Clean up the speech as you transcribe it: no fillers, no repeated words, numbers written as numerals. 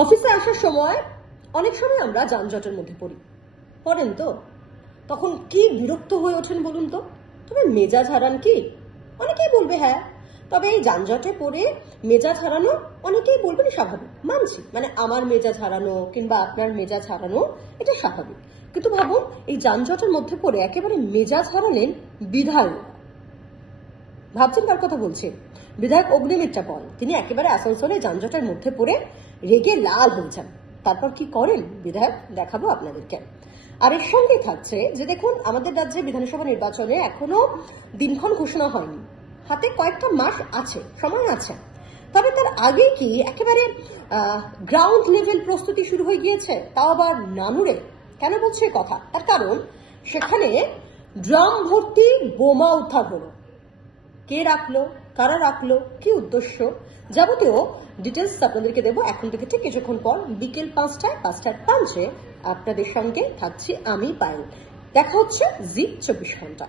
অফিসে আসার সময় অনেক সময় আমরা যানজটের মধ্যে পড়েন তো, তখন কি বিরক্ত হয়ে ওঠেন বলুন তো? তবে মেজাজ হারান কি? অনেকেই বলবে হ্যাঁ, তবে এই যানজটে পড়ে মেজাজ হারানো অনেকেই বলবেন স্বাভাবিক, মানছি, মানে আমার মেজাজ হারানো কিংবা আপনার মেজাজ হারানো এটা স্বাভাবিক। কিন্তু ভাবুন, এই যানজটের মধ্যে পড়ে একেবারে মেজাজ হারালেন বিধায়ক। ভাবছেন কার কথা বলছি? বিধায়ক অগ্নিমিত্রা পল। তিনি একেবারে আসানসোলে যানজটের মধ্যে পড়ে রেগে লাল হয়েছেন। তারপর কি করেন বিধায়ক, দেখাবো আপনাদেরকে। আর এর সঙ্গে থাকছে যে দেখুন, আমাদের রাজ্যে বিধানসভা নির্বাচনে এখনো দিনক্ষণ ঘোষণা হয়নি, হাতে কয়েকটা মাস আছে, সময় আছে। তবে তার আগে কি একেবারে গ্রাউন্ড লেভেল প্রস্তুতি শুরু হয়ে গিয়েছে, তাও আবার নানুরে। কেন বলছে কথা? তার কারণ সেখানে ড্রাম ভর্তি বোমা উদ্ধার হলো। কে রাখলো, কারা রাখলো, কি উদ্দেশ্য, যাবতীয় ডিটেলস আপনাদেরকে দেবো এখন থেকে ঠিক কিছুক্ষণ পর বিকেল 5টায় 5:05 আপনাদের সঙ্গে থাকছি আমি পায়েল। দেখা হচ্ছে জি 24 ঘন্টা।